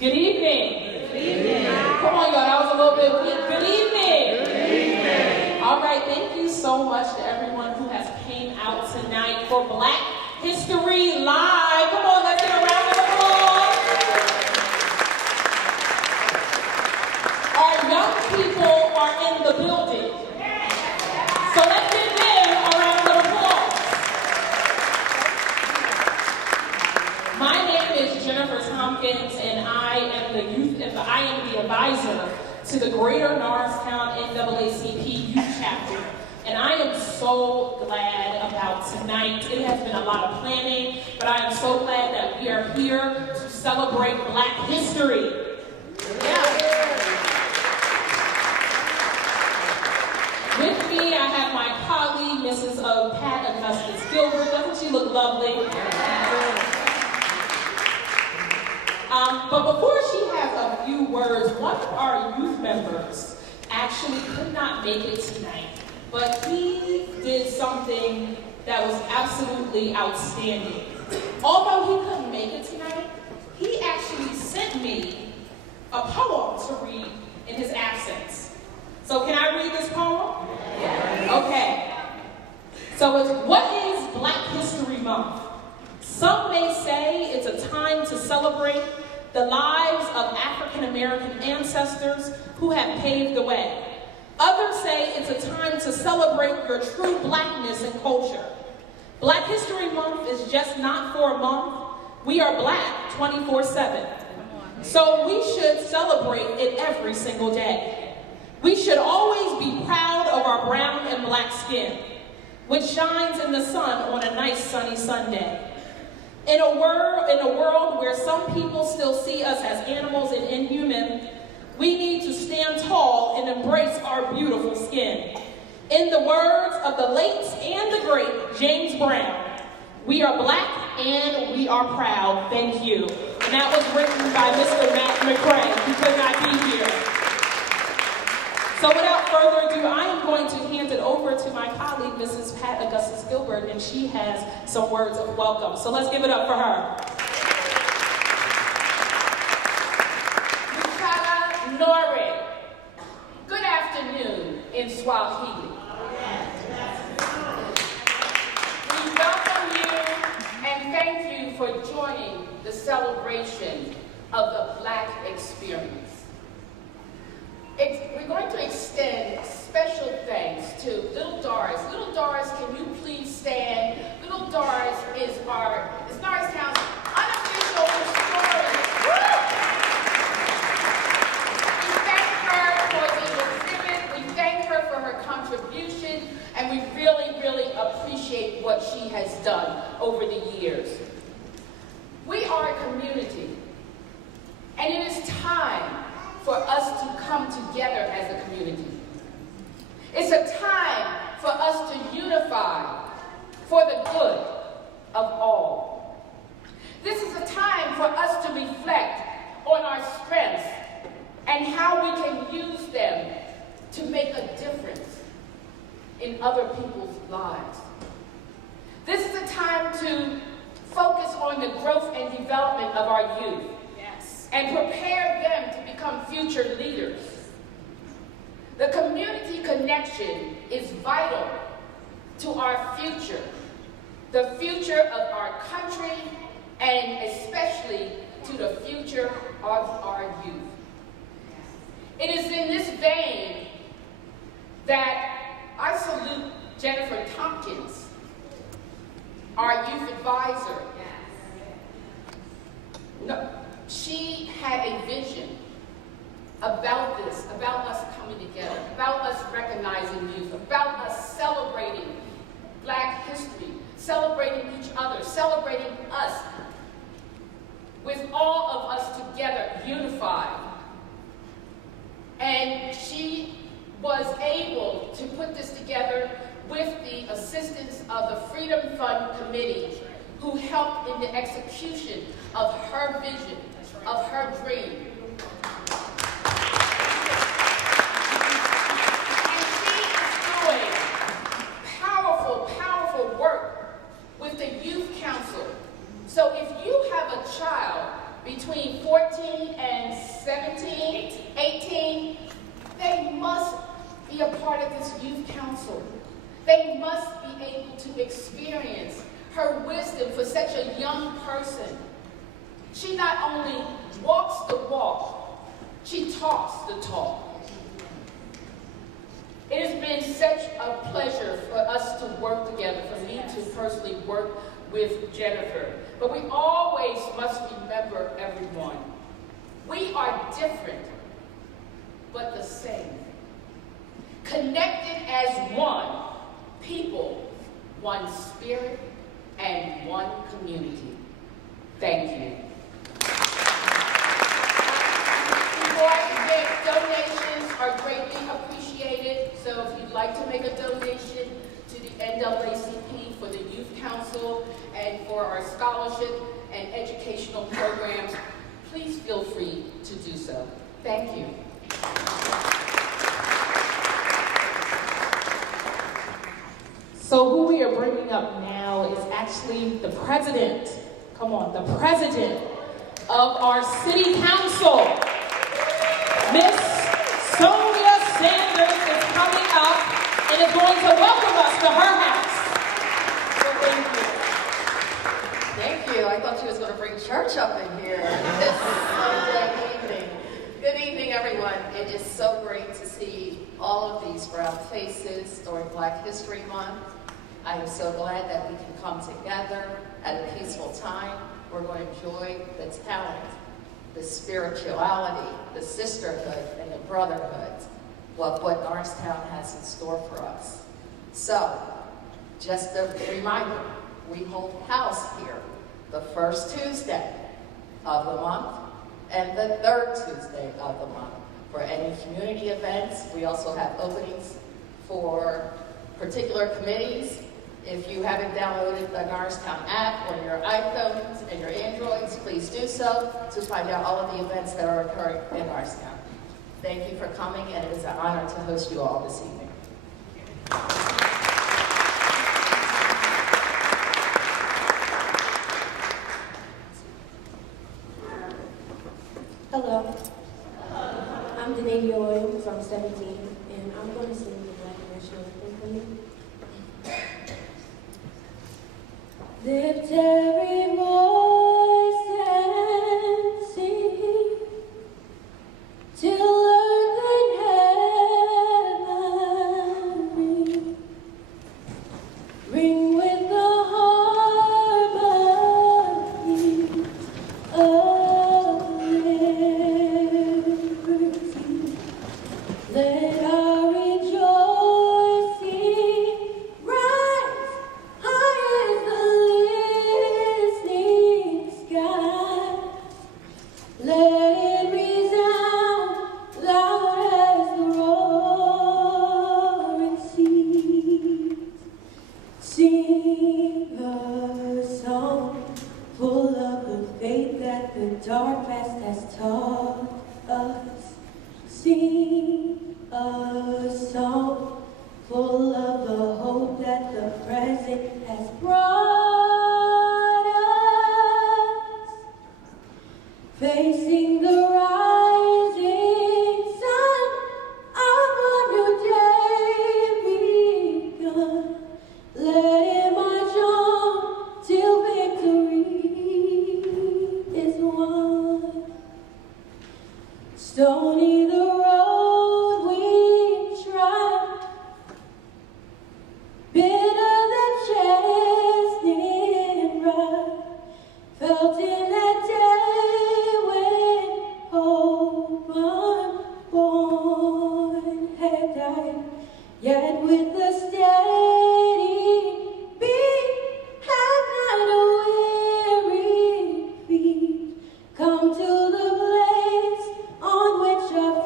Good evening. Good evening. Come on, y'all. That was a little bit weak. Good evening. Good evening. All right. Thank you so much to everyone who has came out tonight for Black History Live. Come on, let's get a round of applause. Our young people are in the building. So let's give them a round of applause. My name is Jennifer Tompkins, and I am the advisor to the Greater Norristown NAACP Youth Chapter. And I am so glad about tonight. It has been a lot of planning, but I am so glad that we are here to celebrate Black history. Yeah. With me, I have my colleague, Mrs. Pat Augustus Gilbert. Doesn't she look lovely? But before she has a few words, one of our youth members actually could not make it tonight, but he did something that was absolutely outstanding. Although he couldn't make it tonight, he actually sent me a poem to read in his absence. So can I read this poem? Yeah. Okay. So it's, what is Black History Month? Some may say it's a time to celebrate the lives of African American ancestors who have paved the way. Others say it's a time to celebrate your true Blackness and culture. Black History Month is just not for a month. We are Black 24/7. So we should celebrate it every single day. We should always be proud of our brown and black skin, which shines in the sun on a nice sunny Sunday. In a world where some people still see us as animals and inhuman, we need to stand tall and embrace our beautiful skin. In the words of the late and the great James Brown, we are Black and we are proud. Thank you. And that was written by Mr. Matt McCray, who could not be here. So without further ado, I am going to hand it over to my colleague, Mrs. Pat Augustus Gilbert, and she has some words of welcome. So let's give it up for her. Mukala Nore. Good afternoon in Swahili. We welcome you and thank you for joining the celebration of the Black experience. We're going to extend special thanks to Little Doris. Little Doris, can you please stand? Little Doris is Norristown's unofficial historian. We thank her for the exhibit. We thank her for her contribution, and we really, really appreciate what she has done over the years. We are a community, and it is time for us to come together as a community. It's a time for us to unify for the good of all. This is a time for us to reflect on our strengths and how we can use them to make a difference in other people's lives. This is a time to focus on the growth and development of our youth and prepare them to become future leaders. The community connection is vital to our future, the future of our country, and especially to the future of our youth. It is in this vein that I salute Jennifer Tompkins, our youth advisor. No, she had a vision about this, about us coming together, about us recognizing youth, about us celebrating Black history, celebrating each other, celebrating us, with all of us together, unified. And she was able to put this together with the assistance of the Freedom Fund Committee, who helped in the execution of her vision, of her dream. And she is doing powerful, powerful work with the Youth Council. So if you have a child between 14 and 17, 18, they must be a part of this youth council. They must be able to experience her wisdom for such a young person. She not only walks the walk, she talks the talk. It has been such a pleasure for us to work together, for me to personally work with Jennifer. But we always must remember everyone. We are different, but the same. Connected as one people, one spirit, and one community. Thank you. Before I begin, donations are greatly appreciated. So if you'd like to make a donation to the NAACP for the Youth Council and for our scholarship and educational programs, please feel free to do so. Thank you. So who we are bringing up now is actually the president, the president of our city council. Miss Sonia Sanders is coming up and is going to welcome us to her house. So thank you. Thank you. I thought she was going to bring church up in here this Sunday evening. Good evening, everyone. It is so great to see all of these proud faces during Black History Month. I am so glad that we can come together at a peaceful time. We're going to enjoy the talent, the spirituality, the sisterhood, and the brotherhood, what Norristown has in store for us. So, just a reminder, we hold house here the first Tuesday of the month and the third Tuesday of the month. For any community events, we also have openings for particular committees. If you haven't downloaded the Norristown app on your iPhones and your Androids, please do so to find out all of the events that are occurring in Norristown. Thank you for coming, and it is an honor to host you all this evening. Hello. I'm Danae Williams. I'm 17, and I'm going to sing the Black National Anthem for you. Lift every voice and sing till earth and heaven ring. Ring with the harmony of liberty. Let our rejoicing rise high as the listening sky. Let it resound loud as the roaring seas. Sing a song full of the faith that the dark past has taught us. Sing a song full of the hope that the present has brought us. Facing the rising sun of a new day begun. Let it march on till victory is won. Stony the road we trod, bitter the chastening rod, felt in that day when hope unborn had died. Yet with the steady beat, have not a weary feet come to the place on which our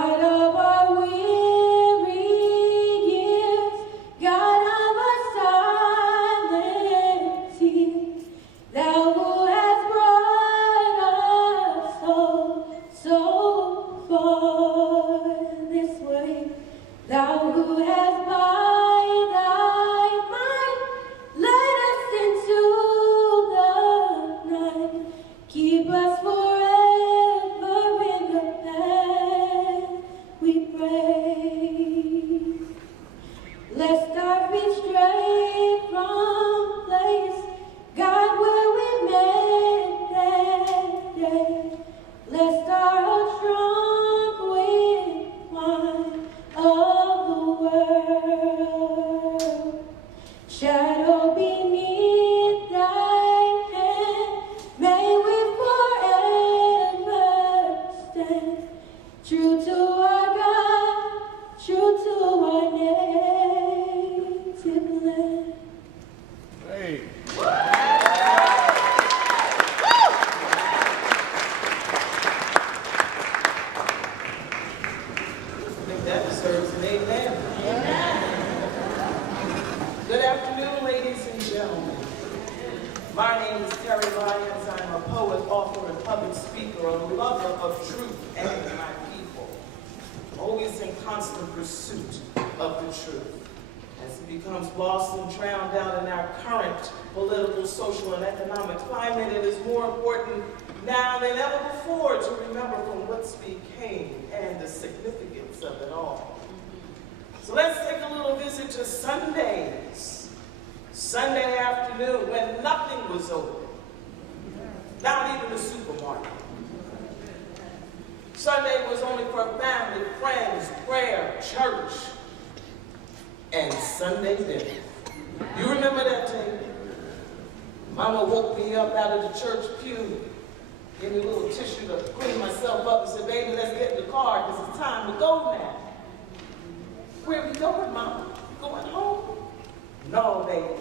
God of our weary years, God of our silent tears, thou who hast brought us so far this way, thou who hast by thy might led us into the night, keep us forever in the path we pray. Lest our feet stray from place, God, where we met that day, lest our hearts drunk with wine of the world, shadow beneath thy hand, may we forever stand, true to our God, true to our native land. Hey. I think that deserves an amen. Good afternoon, ladies and gentlemen. My name is Terry Lyons. I'm a poet, author, and public speaker, a lover of truth and my people, always in constant pursuit of the truth. As it becomes lost and drowned out in our current political, social, and economic climate, it is more important now than ever before to remember from whence we came and the significance of it all. So let's take a little visit to Sundays. Sunday afternoon when nothing was open, not even the supermarket. Sunday was only for family, friends, prayer, church, and Sunday dinner. You remember that day? Mama woke me up out of the church pew, gave me a little tissue to clean myself up, and said, baby, let's get in the car because it's time to go now. Where are we going, Mama? Going home? No, baby.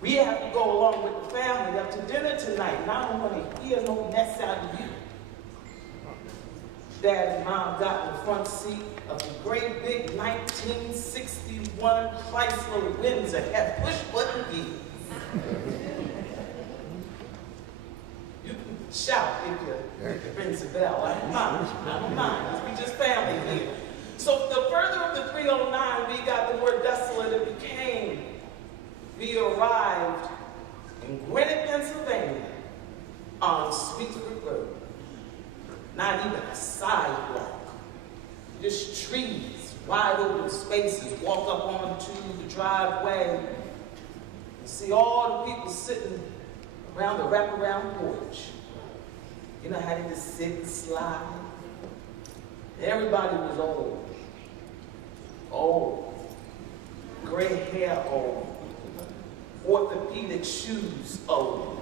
We have to go along with the family up to dinner tonight, and I don't want to hear no mess out of you. Dad and Mom got in the front seat of the great big 1961 Chrysler Windsor, had push-button gears. You can shout if it rings a bell. I don't mind. We just family here. So the further of the 309 we got, the more desolate it became. We arrived in Gwinnett, Pennsylvania on Sweetsburg Road. Not even a sidewalk. Just trees, wide open spaces. Walk up onto the driveway and see all the people sitting around the wraparound porch. You know how they just sit and slide? Everybody was old. Old. Gray hair old. Orthopedic shoes old.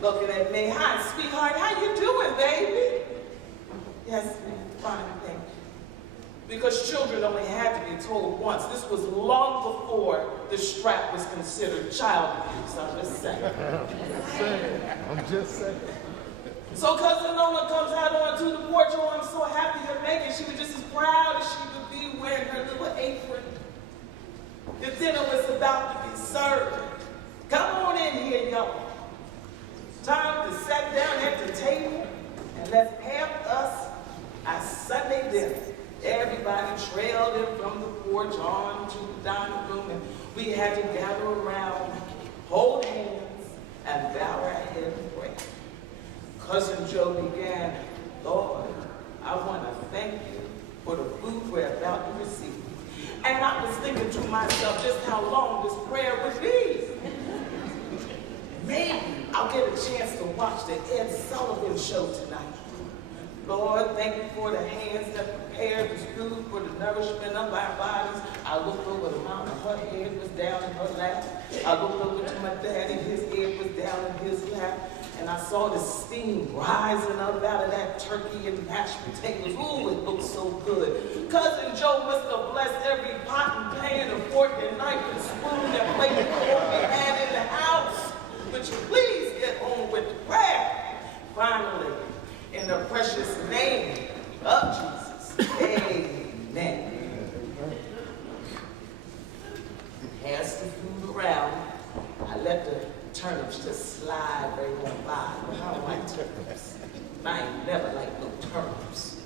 Looking at me, hi, sweetheart, how you doing, baby? Yes, fine, thank you. Because children only had to be told once. This was long before the strap was considered child abuse, I'm just saying. I'm just saying. So Cousin Nona comes out onto the porch, oh, I'm so happy to make it. She was just as proud as she could be wearing her little apron. The dinner was about to be served. Come on in here, y'all. Time to sit down at the table and let's have us a Sunday dinner. Everybody trailed in from the porch on to the dining room, and we had to gather around, hold hands, and bow our head and pray. Cousin Joe began, Lord, I want to thank you for the food we're about to receive. And I was thinking to myself just how long this prayer would be. Maybe I'll get a chance to watch the Ed Sullivan show tonight. Lord, thank you for the hands that prepared this food for the nourishment of our bodies. I looked over to Mama, her head was down in her lap. I looked over to my daddy, his head was down in his lap. And I saw the steam rising up out of that turkey and mashed potatoes. Ooh, it looked so good. Cousin Joe must have blessed every pot and pan and fork and knife and spoon and plate and fork we had in the house. Would you please get on with the prayer? Finally, in In the precious name of Jesus. Amen. Pass the food around. I let the turnips just slide right on by. I don't like turnips. I ain't never liked no turnips.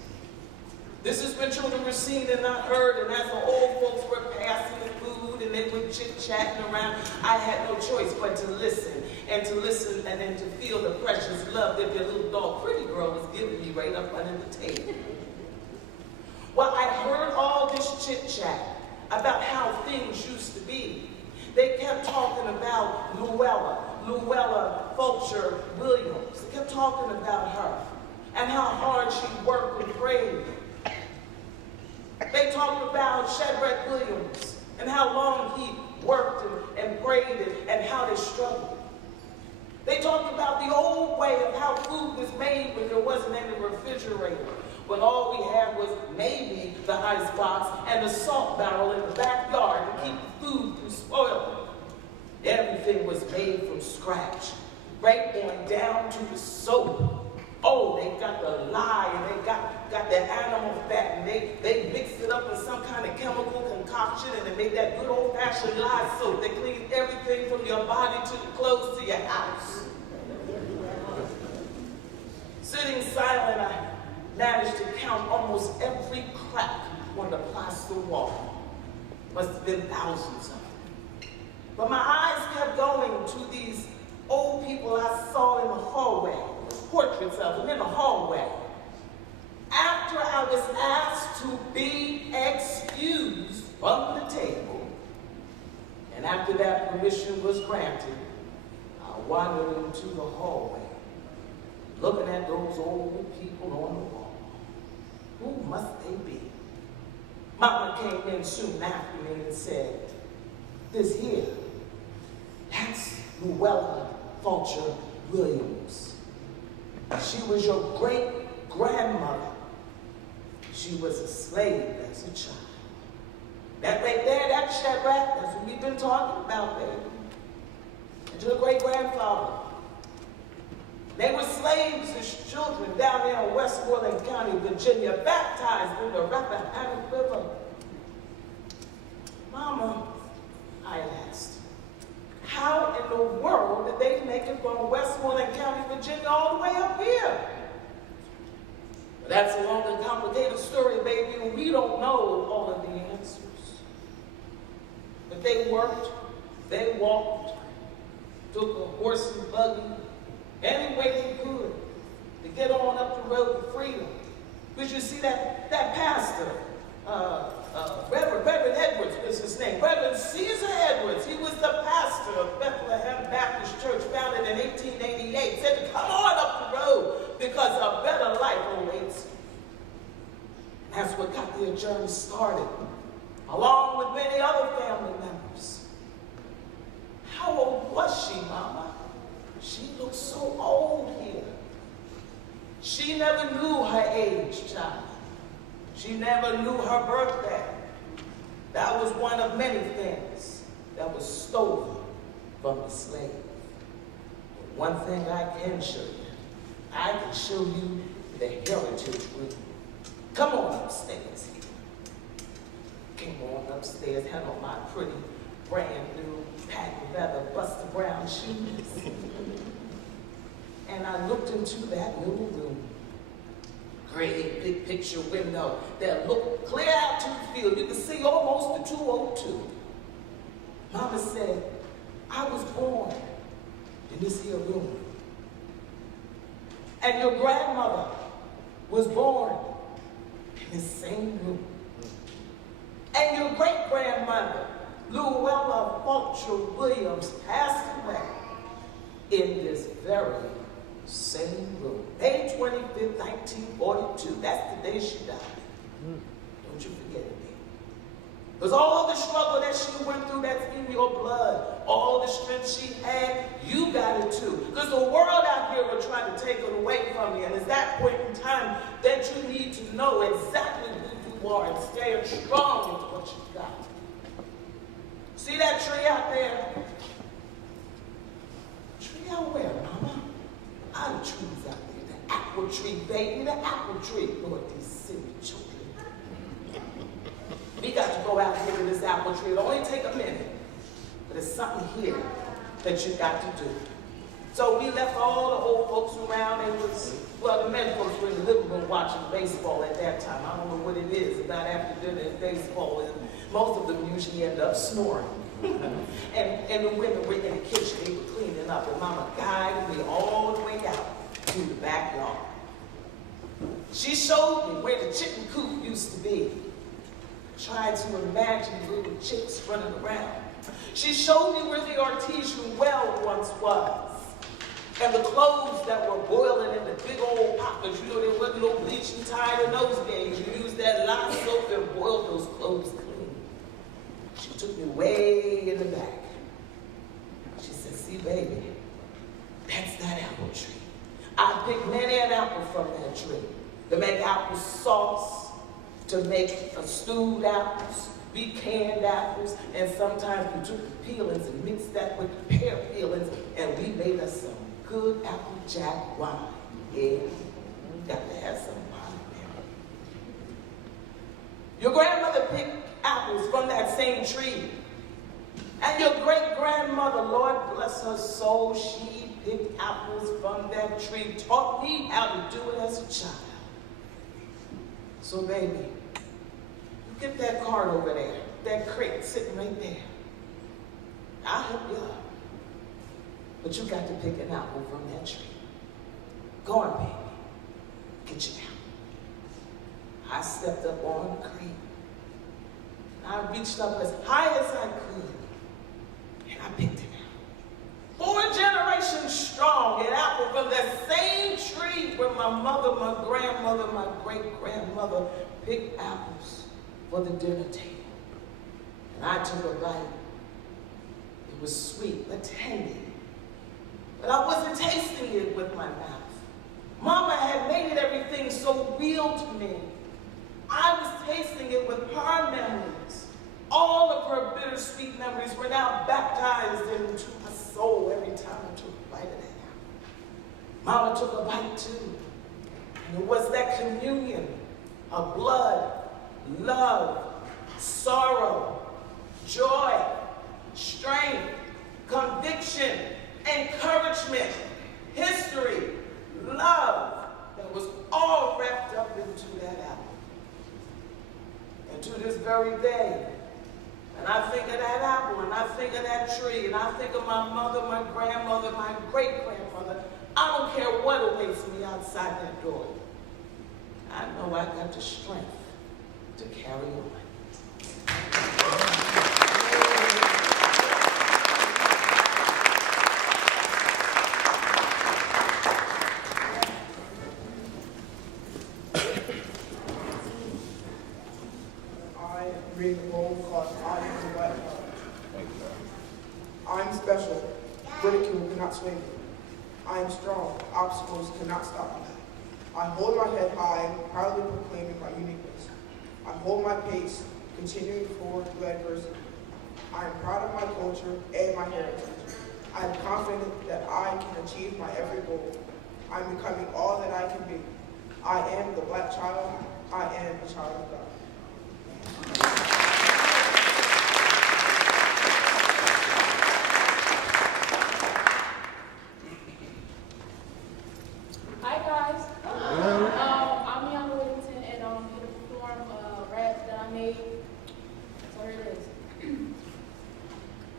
This has been children were seen and not heard, and as the old folks were passing the food and they were chit-chatting around, I had no choice but to listen and then to feel the precious love that their little dog, Pretty Girl, was giving me right up under the table. Well, I heard all this chit-chat about how things used to be. They kept talking about Luella Fulcher Williams. They kept talking about her and how hard she worked and prayed. They talked about Shadrach Williams and how long he worked and prayed and how they struggled. They talked about the old way of how food was made when there wasn't any refrigerator, when all we had was maybe the ice box and the salt barrel in the backyard to keep the food from spoiling. Everything was made from scratch, right on down to the soap. Oh, they got the lye and they got the animal fat and they mixed it up in some kind of chemical concoction and they made that good old-fashioned lye soap. They cleaned everything from your body to the clothes to your house. Sitting silent, I managed to count almost every crack on the plaster wall. Must have been thousands of them. But my eyes kept going to these old people I saw in the hallway. Portraits of them in the hallway. After I was asked to be excused from the table, and after that permission was granted, I wandered into the hallway, looking at those old people on the wall. Who must they be? Mama came in soon after me and said, "This here, that's Luella Fulcher Williams. She was your great-grandmother. She was a slave as a child." That right there, that Shadrach, that's what we've been talking about, baby. And your great-grandfather. They were slaves as children down there in Westmoreland County, Virginia, baptized in the Rappahannock River. Mama, I asked, how in the world did they make it from Westmoreland County, Virginia, all the way up here? But that's a long and complicated story, baby, and we don't know all of the answers. But they worked, they walked, took a horse and buggy, any way they could to get on up the road to freedom. But you see that pastor, Reverend Edwards was his name. Reverend Caesar Edwards, he was the pastor of Bethlehem Baptist Church, founded in 1888, said, "Come on up the road because a better life awaits." That's what got their journey started, along with many other family members. How old was she, Mama? She looked so old here. She never knew her age, child. She never knew her birthday. That was one of many things that was stolen from the slave. But one thing I can show you, I can show you the heritage room. Come on upstairs. Came on upstairs, had on my pretty brand new patent leather Buster Brown shoes. And I looked into that little room. Great big picture window that looked clear out to the field. You could see almost the 202. Mama said, "I was born in this here room. And your grandmother was born in this same room. And your great-grandmother, Luella Fulcher Williams, passed away in this very same room. May 25th, 1942. That's the day she died. Don't you forget it, baby. Because all the struggle that she went through, that's in your blood. All the strength she had, you got it too. Because the world out here will try to take it away from you. And it's that point in time that you need to know exactly who you are and stay strong with what you got. See that tree out there? Tree out where, Mama? Our trees out there, the apple tree, baby, the apple tree. Lord, these silly children. We got to go out here to this apple tree. It'll only take a minute. But there's something here that you got to do. So we left all the old folks around. It was, well, the men folks were in the living room watching baseball at that time. I don't know what it is about after dinner and baseball. And most of them usually end up snoring. and the women were in the kitchen. They were cleaning up. And Mama guided me all the way out to the backyard. She showed me where the chicken coop used to be. Tried to imagine little chicks running around. She showed me where the artesian well once was. And the clothes that were boiling in the big old pot, because you know there wasn't no bleaching tide in those days. You used that lye soap and boiled those clothes clean. She took me way in the back. She said, see, baby, that's that apple tree. I picked many an apple from that tree to make apple sauce, to make stewed apples, we canned apples, and sometimes we took the peelings and mixed that with the pear peelings, and we made us some good apple jack wine. Yeah, you got to have some wine there. Your grandmother picked apples from that same tree. And your great-grandmother, Lord bless her soul, she picked apples from that tree, taught me how to do it as a child. So baby, you get that cart over there, that crate sitting right there. I'll help you up. But you got to pick an apple from that tree. Go on, baby. Get your apple. I stepped up on the crate. I reached up as high as I could, and I picked it out. 4 generations strong, an apple from that same tree where my mother, my grandmother, my great-grandmother picked apples for the dinner table. And I took a bite. It was sweet, but tender. But I wasn't tasting it with my mouth. Mama had made everything so real to me. I was tasting it with her memories. All of her bittersweet memories were now baptized into my soul every time I took a bite of that apple. Mama took a bite too. And it was that communion of blood, love, sorrow, joy, strength, conviction, encouragement, history, love that was all wrapped up into that apple. And to this very day, and I think of that apple, and I think of that tree, and I think of my mother, my grandmother, my great-grandmother. I don't care what awaits me outside that door. I know I got the strength to carry on. Read the role because I am a black child. I am special. Ridicule cannot sway me. I am strong. Obstacles cannot stop me. I hold my head high, proudly proclaiming my uniqueness. I hold my pace, continuing forward through adversity. I am proud of my culture and my heritage. I am confident that I can achieve my every goal. I am becoming all that I can be. I am the black child. I am a child of God. Hi guys. I'm Young Whittington, and I'm here to perform a rap that I made. So here it is.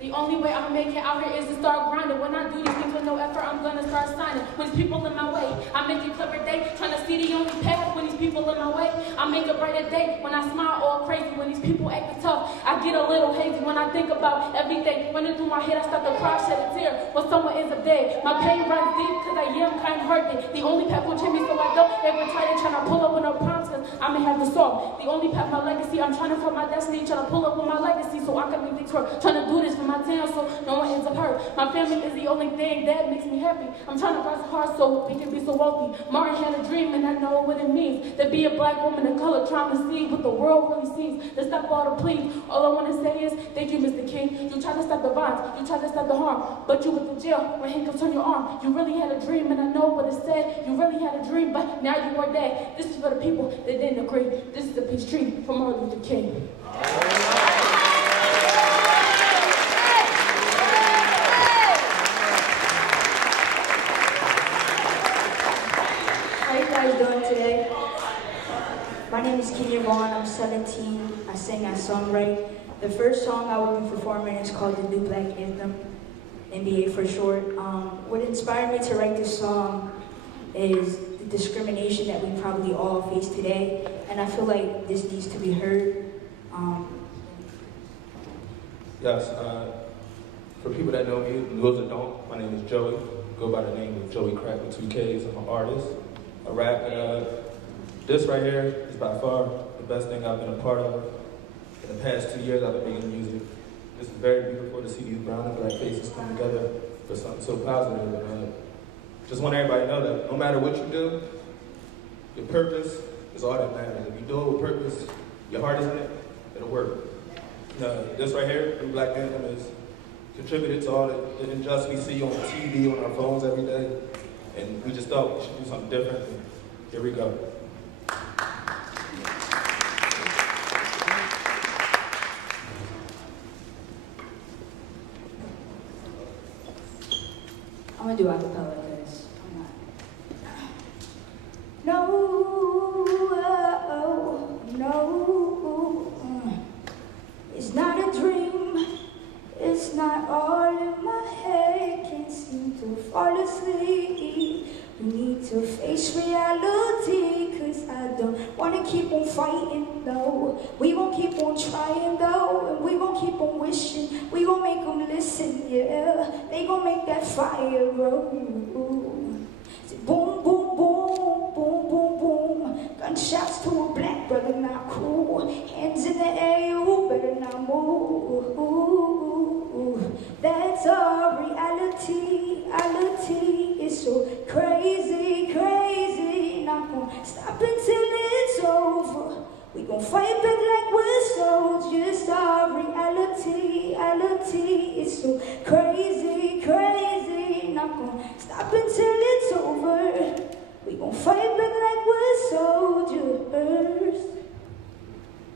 The only way I'm gonna make it out here is to start grinding. When I do these things with no effort, I'm gonna start signing. When there's people in my way, I make it clear day. Trying to see the only path when these people in my way. I make a brighter day when I smile all crazy. When these people acting tough, I get a little hazy. When I think about everything running through my head, I start to cry, shed a tear. When someone ends up dead, my pain runs deep because I am kind hearted. The only path will change me so I don't ever try to pull up with no promises. I'ma have the song. The only path, my legacy. I'm trying to find my destiny, trying to pull up on my legacy so I can make things work. Trying to do this for my town so no one ends up hurt. My family is the only thing that makes me happy. I'm trying to rise hard so we can be so wealthy. Martin had a dream and I know what it means. To be a black woman of color trying to see what the world really sees. To stop all the pleas. All I want to say is, thank you, Mr. King. You tried to stop the violence. You tried to stop the harm. But you went to jail when handcuffs on your arm. You really had a dream and I know what it said. You really had a dream, but now you are dead. This is for the people that didn't agree. This is the peace treaty from Martin Luther King. How you guys doing today? My name is Kenya Vaughn. I'm 17. I sing, I songwrite. The first song I will be performing is called The New Black Anthem, NBA for short. What inspired me to write this song is the discrimination that we probably all face today, and I feel like this needs to be heard. Yes, for people that know me, those that don't, my name is Joey. Go by the name of Joey Crack with 2 Ks. I'm an artist, I rap, and this right here is by far the best thing I've been a part of. In the past 2 years, I've been making music. This is very beautiful to see these brown and black faces come together for something so positive. And just want everybody to know that no matter what you do, your purpose is all that matters. If you do it with purpose, your heart is in it, it'll work. This right here, the Black Anthem, is contributed to all the injustice we see on TV, on our phones every day. And we just thought we should do something different. And here we go. I'm gonna do acapella because I'm not. No, it's not a dream. It's not all in my head. Can't seem to fall asleep. We need to face reality, cause I don't wanna keep on fighting, no. We gon' keep on trying, though, and we gon' keep on wishing. We gon' make them listen, yeah. They gon' make that fire grow. Say boom, boom, boom, boom, boom, boom. Gunshots to a black brother, not cool. Hands in the air, you better not move. That's our reality, reality is so crazy, crazy. Not gonna stop until it's over. We gon' fight back like we're soldiers. Our reality, reality is so crazy, crazy. Not gonna stop until it's over. We gon' fight back like we're soldiers.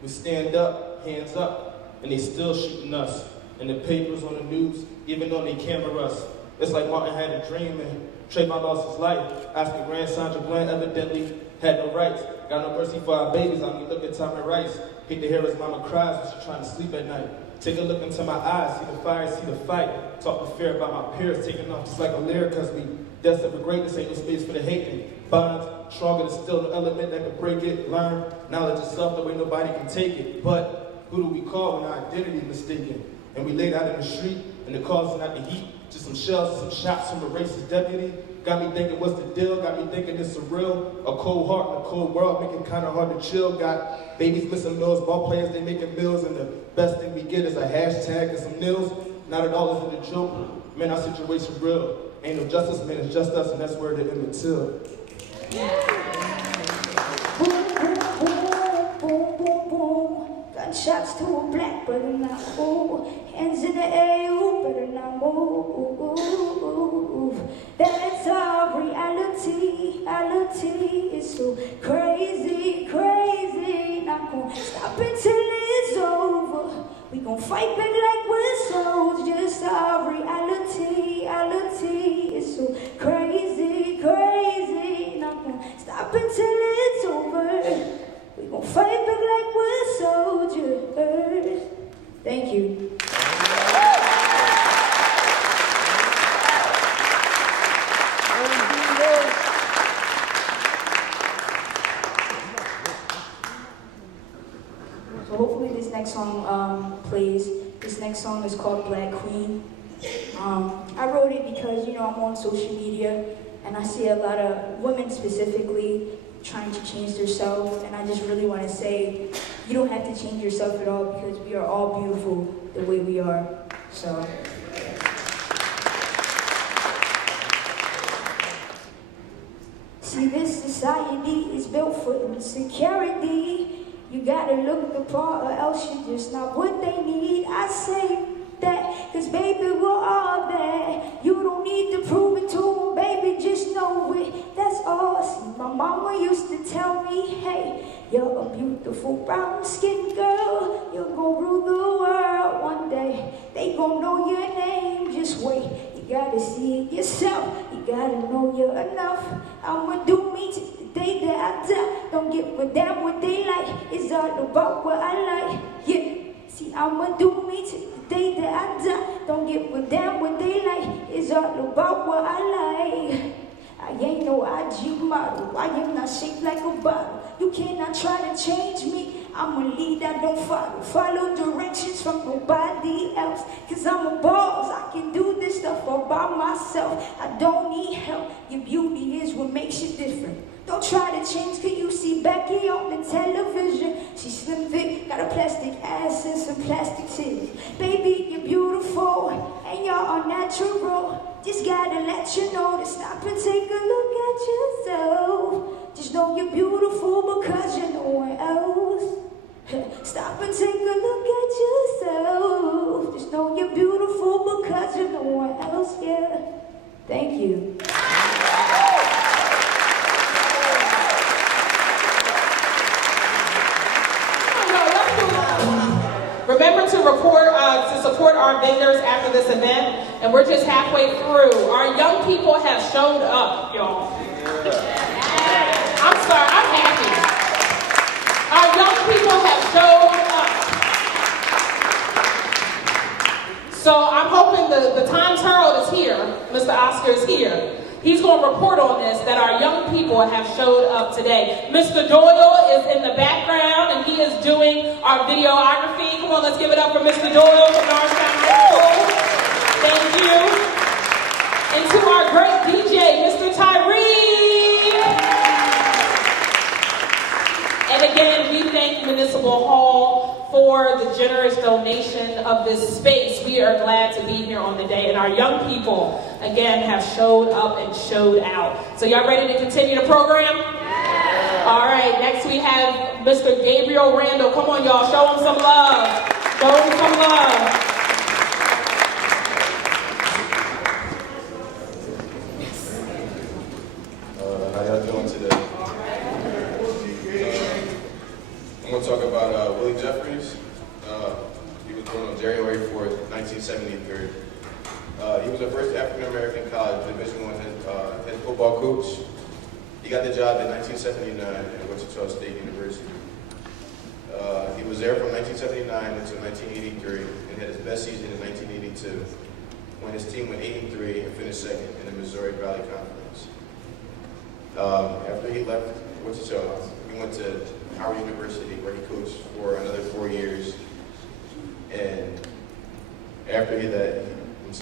We stand up, hands up, and they still shooting us. In the papers, on the news, even though they camera us. It's like Martin had a dream and Trayvon lost his life. Oscar Grant, Sandra Bland evidently had no rights. Got no mercy for our babies. I mean, look at Tommy Rice. Hate to hear his mama cries when she's trying to sleep at night. Take a look into my eyes, see the fire, see the fight. Talk to fear about my peers, taking off just like a lyric, cause we destined for greatness, ain't no space for the hating. Bonds, stronger than still no element that can break it. Learn knowledge of self the way nobody can take it. But who do we call when our identity is mistaken? And we laid out in the street, and the cause is not the heat, just some shells and some shots from a racist deputy. Got me thinking, what's the deal? Got me thinking it's surreal. A cold heart in a cold world, making kinda hard to chill. Got babies missing meals, ball players, they making meals, and the best thing we get is a hashtag and some nils. Not at all is it a joke. Man, our situation real. Ain't no justice, man, it's just us, and that's where the end until. Gunshots to a black brother, not cool. Hands in the air, you better not move. That's our reality, reality is so crazy, crazy. Not gonna stop until it's over. We gon' fight back like we're soldiers. Our reality, reality is so crazy, crazy. Not gonna stop until it's over. We gon' fight back like we're soldiers. Thank you. So hopefully this next song plays. This next song is called Black Queen. I wrote it because, I'm on social media and I see a lot of women specifically trying to change themselves, and I just really want to say, you don't have to change yourself at all because we are all beautiful the way we are. So. See, this society is built for insecurity. You gotta look the part or else you're just not what they need. I say that, cause baby, we're all there. You don't need to prove it to them, baby, just know it. That's all. See, my mama used to tell me, hey, you're a beautiful brown-skinned girl. You're gonna rule the world one day. They gonna know your name, just wait. You gotta see it yourself. You gotta know you're enough. I'ma do me to the day that I die. Don't give a damn what they like. It's all about what I like. Yeah. See, I'ma do me to the day that I die. Don't give a damn what they like. It's all about what I like. I ain't no IG model. I am not shaped like a bottle. You cannot try to change me. I'm a lead I don't follow. Follow directions from nobody else. Cause I'm a boss. I can do this stuff all by myself. I don't need help. Your beauty is what makes you different. Don't try to change, cause you see Becky on the television. She's slim fit, got a plastic ass and some plastic titties. Baby, you're beautiful, and you're unnatural. Just gotta let you know to stop and take a look at yourself. Just know you're beautiful because you're no one else. Stop and take a look at yourself. Just know you're beautiful because you're no one else, yeah. Thank you. Remember to support our vendors after this event, and we're just halfway through. Our young people have showed up, y'all. I'm sorry, I'm happy. Our young people have showed up. So I'm hoping the Times Herald is here. Mr. Oscar is here. He's going to report on this, that our young people have showed up today. Mr. Doyle is in the background, and he is doing our videography. Come on, let's give it up for Mr. Doyle from Norristown High School. Thank you. And to our great DJ, Mr. Tyree. And again, we thank Municipal Hall for the generous donation of this space. We are glad to be here on the day, and our young people, again, have showed up and showed out. So y'all ready to continue the program? Yeah. All right, next we have Mr. Gabriel Randall. Come on, y'all, show him some love. Show him some love. How y'all doing today? I'm going to talk about Willie Jeffries. He was born on January 4th, 1973. He was the first African-American college Division I head football coach. He got the job in 1979 at Wichita State University. He was there from 1979 until 1983 and had his best season in 1982 when his team went 8-3 and finished second in the Missouri Valley Conference. After he left Wichita, he went to Howard University where he coached for another 4 years. And after that, he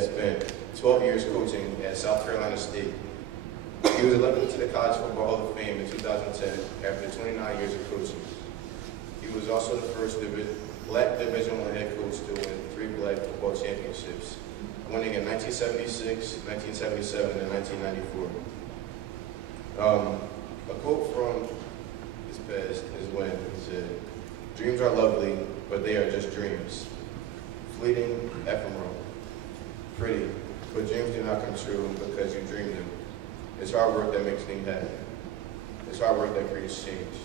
spent 12 years coaching at South Carolina State. He was elected to the College Football Hall of Fame in 2010 after 29 years of coaching. He was also the first Black Division I head coach to win 3 Black football championships, winning in 1976, 1977, and 1994. A quote from his past is when he said, "Dreams are lovely, but they are just dreams. Fleeting, ephemeral, pretty, but dreams do not come true because you dream them. It's hard work that makes things happen. It's hard work that creates change."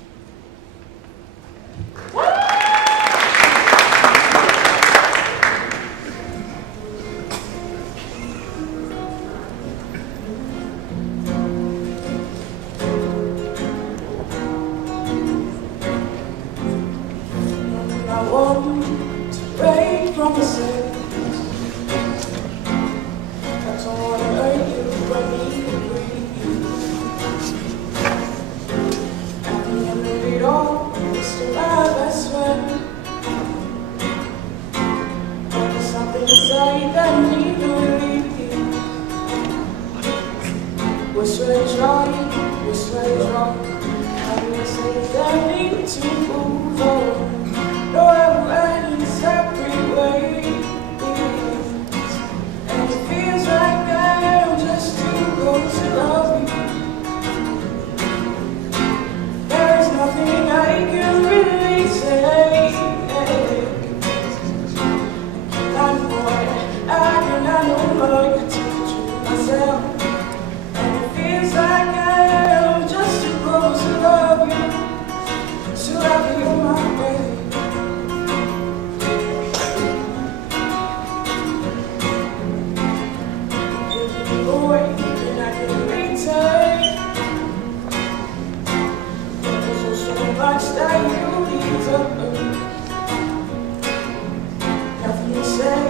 I want to break from the sand. I don't want to hurt you, but I need to breathe. At the end of it all, you're still my best friend. But there's something inside that need to relieve you. Which way is right? Which way is right? to move on. No, I'm riding separate ways, and it feels like I am just too close to love you. There is nothing I can really say. I know I can teach you myself, and it feels like I am just too close to love you. So I'll be on my way. Away, and I can return. There's so much that you need to learn. Nothing to say.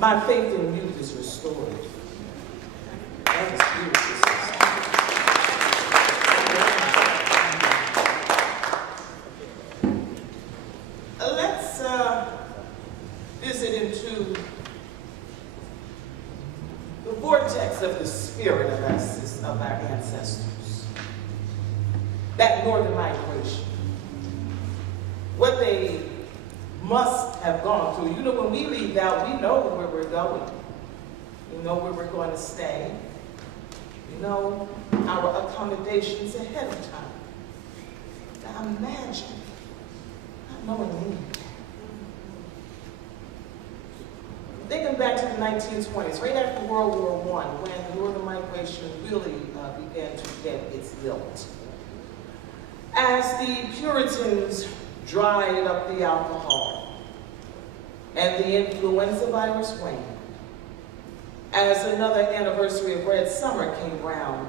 My faith in youth is restored. That is beautiful. Let's visit into the vortex of the spirit of our ancestors. That northern migration. What they must have gone through. You know, when we leave out, we know where we're going. We know where we're going to stay. We know our accommodations ahead of time. Now imagine not knowing anything. Thinking back to the 1920s, right after World War I, when the northern migration really began to get its lilt. As the Puritans dried up the alcohol and the influenza virus waned, as another anniversary of Red Summer came round,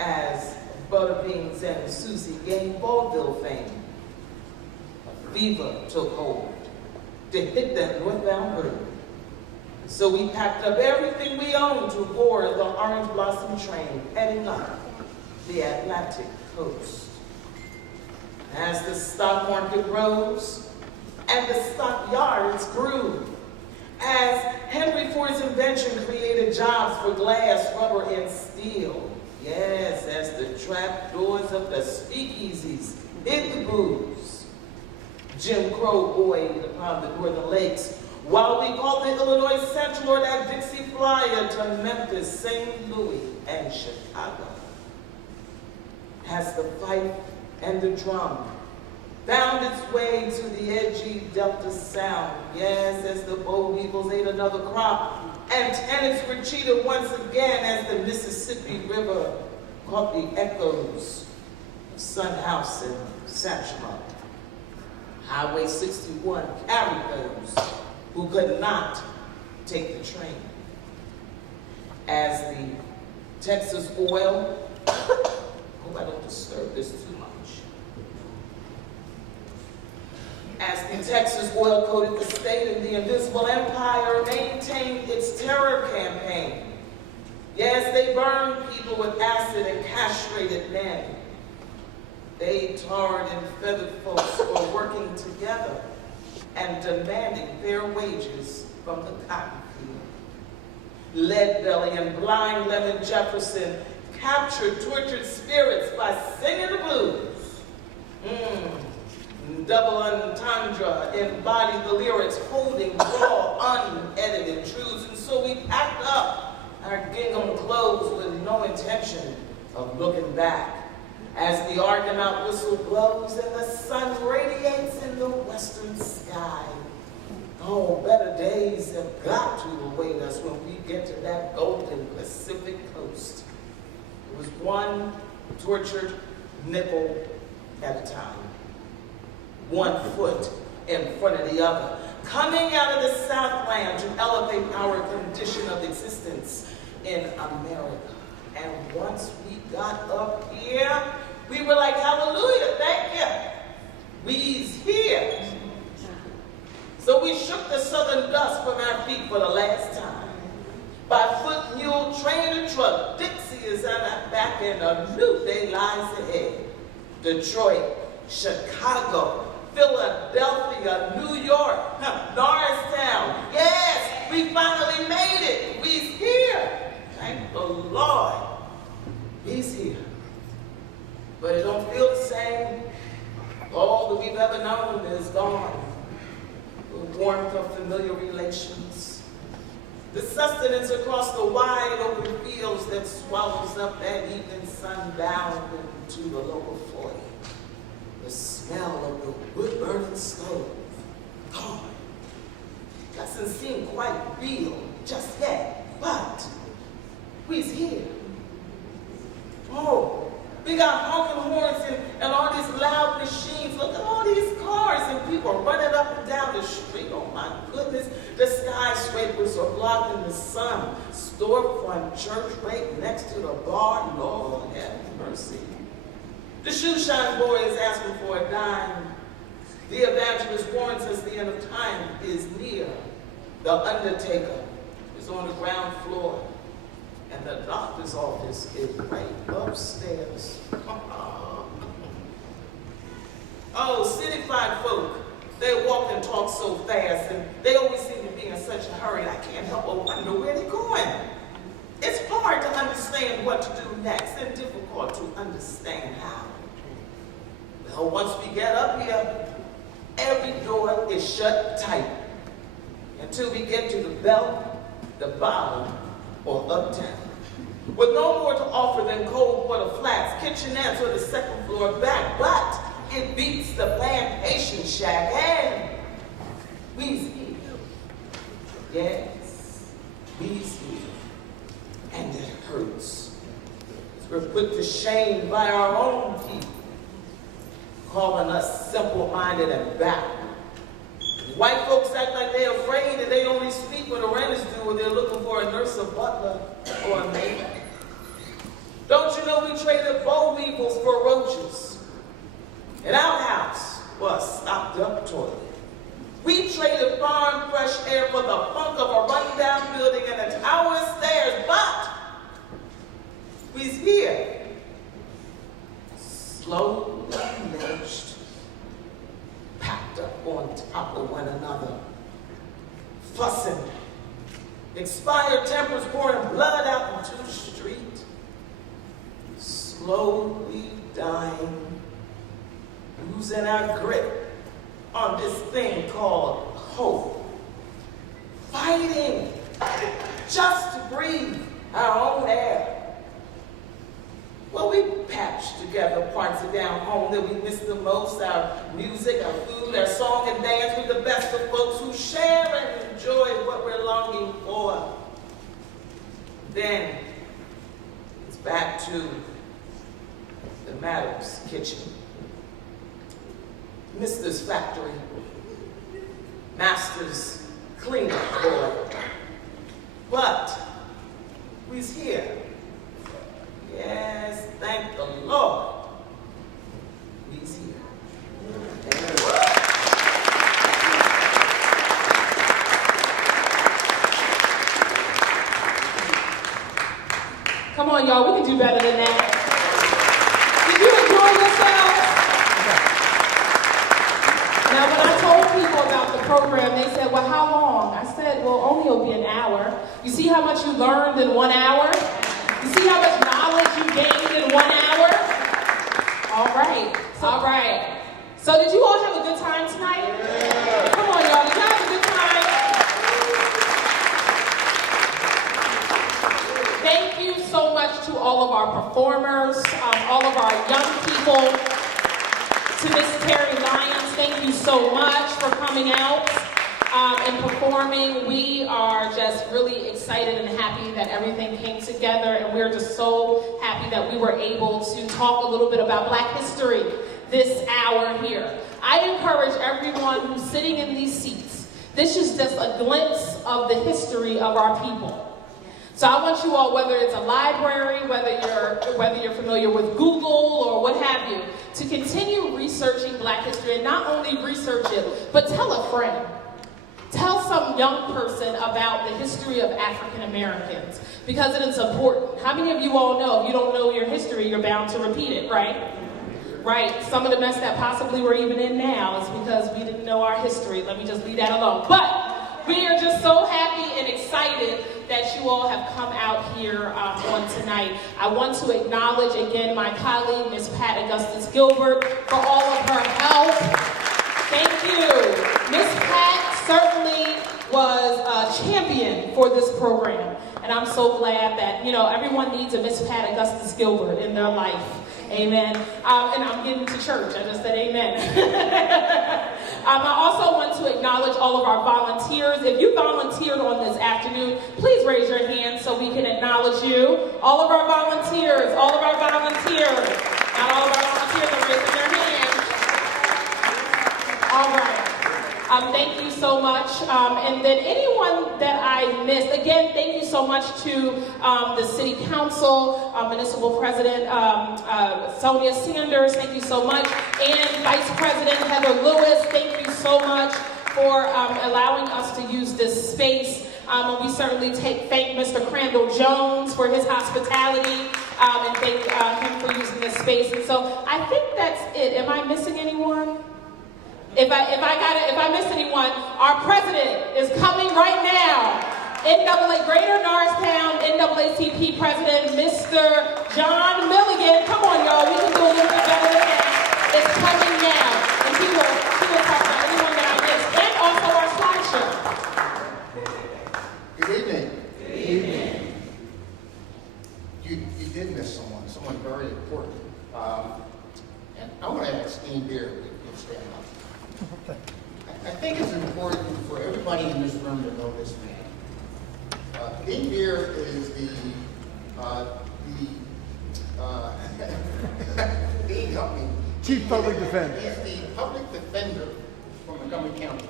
as Butterbeans and Susie gained vaudeville fame, a fever took hold to hit that northbound road. So we packed up everything we owned to board the Orange Blossom train heading up the Atlantic coast. As the stock market rose and the stockyards grew, as Henry Ford's invention created jobs for glass, rubber, and steel, yes, as the trap doors of the speakeasies hid the booze, Jim Crow buoyed upon the northern lakes, while we called the Illinois Central or that Dixie Flyer to Memphis, St. Louis, and Chicago. As the fife and the drum found its way to the edgy Delta Sound, yes, as the boll weevils ate another crop, and tenants were cheated once again as the Mississippi River caught the echoes of Sun House and Satchmo. Highway 61 carried those who could not take the train. As the Texas oil, hope I don't disturb this too much. As the Texas oil coated the state and the invisible empire maintained its terror campaign. Yes, they burned people with acid and castrated men. They tarred and feathered folks for working together and demanding fair wages from the cotton field. Leadbelly and Blind Lemon Jefferson captured tortured spirits by singing the blues. Double entendre embodied the lyrics, holding raw, unedited truths. And so we packed up our gingham close with no intention of looking back. As the Argonaut whistle blows and the sun radiates in the western sky. Oh, better days have got to await us when we get to that golden Pacific coast. It was one tortured nickel at a time. 1 foot in front of the other. Coming out of the Southland to elevate our condition of existence in America. And once we got up here, we were like, hallelujah, thank you. We's here. So we shook the southern dust from our feet for the last time. By foot, mule, train, and truck, Dixie is at our back and a new day lies ahead. Detroit, Chicago, Philadelphia, New York, Norristown. Yes, we finally made it. We's here. Thank the Lord. He's here. But it don't feel the same. All that we've ever known is gone. The warmth of familiar relations. The sustenance across the wide open fields that swallows up that evening sun down into the local foyer. The smell of the wood-burning stove. Gone. Doesn't seem quite real just yet, but we's here. Oh, we got honking horns and all these loud machines. Look at all these cars and people running up and down the street. Oh my goodness. The skyscrapers are blocking the sun. Storefront church right next to the bar. Lord have mercy. The shoe shine boy is asking for a dime. The evangelist warns us the end of time is near. The undertaker is on the ground floor. And the doctor's office is right upstairs. Oh, city-fied folk, they walk and talk so fast, and they always seem to be in such a hurry, I can't help but wonder where they're going. It's hard to understand what to do next, and difficult to understand how. Well, once we get up here, every door is shut tight until we get to the belt, the bottom, or uptown. With no more to offer than cold water flats, kitchenettes, or the second floor back, but it beats the plantation shack, and we's here. Yes, we's here. And it hurts. We're put to shame by our own people, calling us simple-minded and backward. White folks act like they're afraid and they only speak when the rent is due or they're looking for a nurse, a butler, or a maid. Don't you know we traded boll weevils for roaches? An outhouse for a stopped-up toilet. We traded farm fresh air for the funk of a run-down building and a tower of stairs, but we's here. Slowly lynched, packed up on top of one another, fussing, expired tempers pouring blood out into the street, slowly dying, losing our grip on this thing called hope, fighting just to breathe our own air. Well, we patched together parts of down home that we miss the most, our music, our food, our song and dance with the best of folks who share and enjoy what we're longing for. Then it's back to the Madam's kitchen, Mr.'s factory, Master's cleaner boy. But we's here. Yes, thank the Lord. He's here. Come on, y'all, we can do better than that. Did you enjoy yourselves? Now, when I told people about the program, they said, well, how long? I said, well, only it'll be an hour. You see how much you learned in 1 hour? You see how much knowledge you gained in 1 hour? All right. All right. So did you all have a good time tonight? Yeah. Come on, y'all. Did y'all have a good time? Thank you so much to all of our performers, all of our young people. To Miss Terry Lyons, thank you so much for coming out and performing. We are just really excited and happy that everything came together, and we're just so happy that we were able to talk a little bit about Black history this hour here. I encourage everyone who's sitting in these seats, this is just a glimpse of the history of our people. So I want you all, whether it's a library, whether you're familiar with Google or what have you, to continue researching Black history, and not only research it, but tell a friend. Tell some young person about the history of African Americans, because it is important. How many of you all know if you don't know your history, you're bound to repeat it, right? Right. Some of the mess that possibly we're even in now is because we didn't know our history. Let me just leave that alone. But we are just so happy and excited that you all have come out here on tonight. I want to acknowledge again my colleague, Ms. Pat Augustus Gilbert, for all of her help. Thank you. Ms. Pat certainly was a champion for this program, and I'm so glad that, you know, everyone needs a Ms. Pat Augustus Gilbert in their life. Amen. And I'm getting to church. I just said amen. I also want to acknowledge all of our volunteers. If you volunteered on this afternoon, please raise your hand so we can acknowledge you. All of our volunteers, all of our volunteers. Not all of our volunteers are raising their hands. All right. Thank you so much. And then anyone that I missed, again, thank you so much to the City Council, Municipal President Sonia Sanders, thank you so much, and Vice President Heather Lewis, thank you so much for allowing us to use this space. And we certainly thank Mr. Crandall Jones for his hospitality, and thank him for using this space. And so I think that's it. Am I missing anyone? If I miss anyone, our president is coming right now. Greater Norristown NAACP President, Mr. John Milligan. Come on, y'all. We can do a little bit better than that. It's coming now. And he will talk about anyone that I missed. And also our slideshow. Good evening. Good evening. You did miss someone very important. And I want to ask Dean Beer to stand up. I think it's important for everybody in this room to know this man. Dean Beer is Dean, help me. Chief Public Defender. He's the public defender from Montgomery County.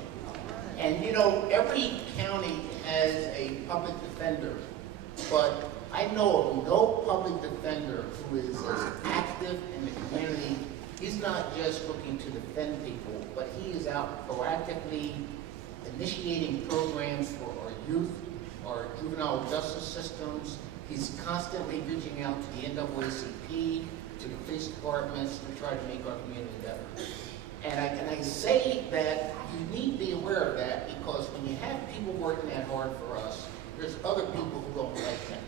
And you know, every county has a public defender, but I know of no public defender who is as active in the community. He's not just looking to defend people, but he is out proactively initiating programs for our youth, our juvenile justice systems. He's constantly reaching out to the NAACP, to the police departments to try to make our community better. And I say that you need to be aware of that, because when you have people working that hard for us, there's other people who don't like them.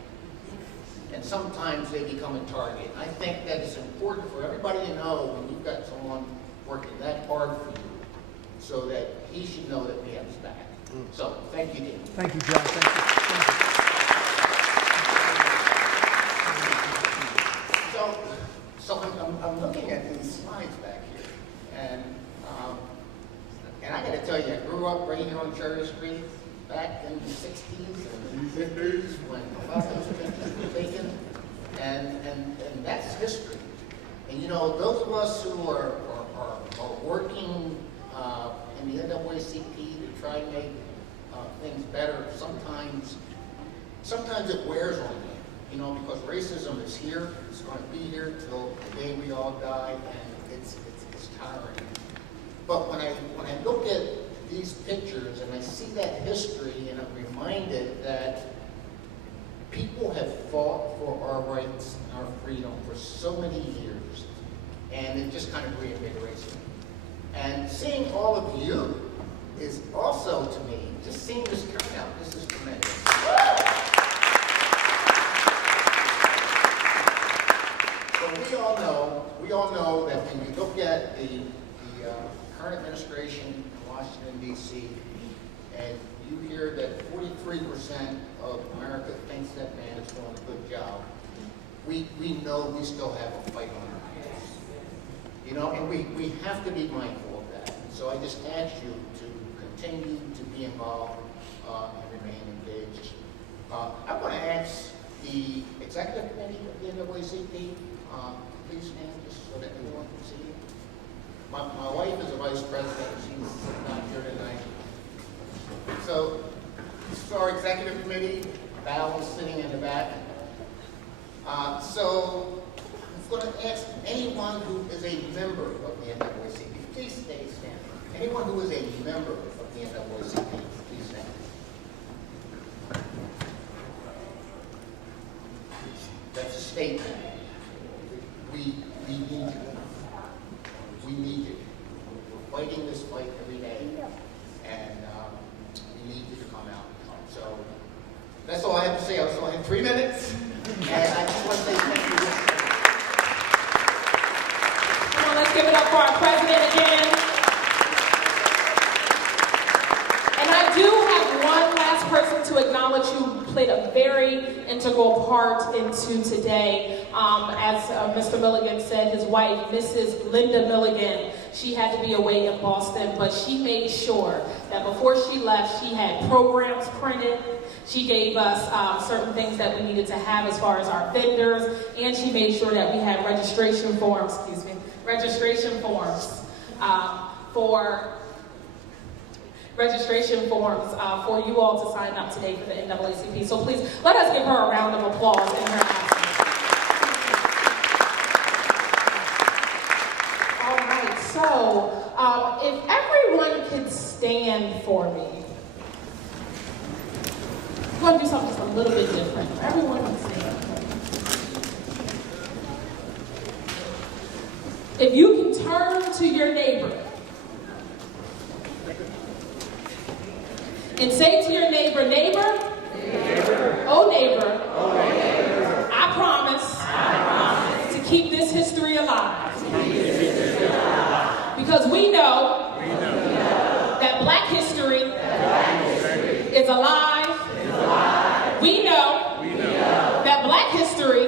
And sometimes they become a target. I think that it's important for everybody to know when you've got someone working that hard for you, so that he should know that we have his back. So, thank you, Dean. Thank you, John. Thank you. So I'm looking at these slides back here, and I got to tell you, I grew up right here on Cherry Street back in the 60s and the 50s when a lot of those pictures were taken, and that's history. And you know, those of us who are working in the NAACP to try to make things better, sometimes it wears on you. You know, because racism is here, it's going to be here till the day we all die, and it's tiring. But when I look at these pictures and I see that history, and I'm reminded that people have fought for our rights and our freedom for so many years, and it just kind of reinvigorates me. And seeing all of you is also, to me, just seeing this turnout, this is tremendous. We all know that when you look at the current administration in Washington, D.C., and you hear that 43% of America thinks that man is doing a good job, we know we still have a fight on our hands. You know, and we have to be mindful of that. So I just ask you to continue to be involved and remain engaged. I'm going to ask the executive committee of the NAACP, please stand just so that everyone can see you. My wife is a vice president. She's not here tonight. So this is our executive committee. Val is sitting in the back. So I'm going to ask anyone who is a member of the NAACP, please stay standing. Anyone who is a member of the NAACP, please stand. That's a statement. We need you. We need you. We're fighting this fight every day, and we need you to come out. So that's all I have to say. I still have 3 minutes, and I just want to say thank you. Come on, let's give it up for our president again. And I do have one last person to acknowledge who played a very integral part into today. As Mr. Milligan said, his wife, Mrs. Linda Milligan, she had to be away in Boston, but she made sure that before she left, she had programs printed. She gave us certain things that we needed to have as far as our vendors, and she made sure that we had registration forms for you all to sign up today for the NAACP. So please, let us give her a round of applause in her absence. All right, so if everyone could stand for me. I'm going to do something just a little bit different. Everyone can stand. If you can turn to your neighbor and say to your neighbor, neighbor, oh neighbor, I promise to keep this history alive. Because we know that Black history is alive. We know that Black history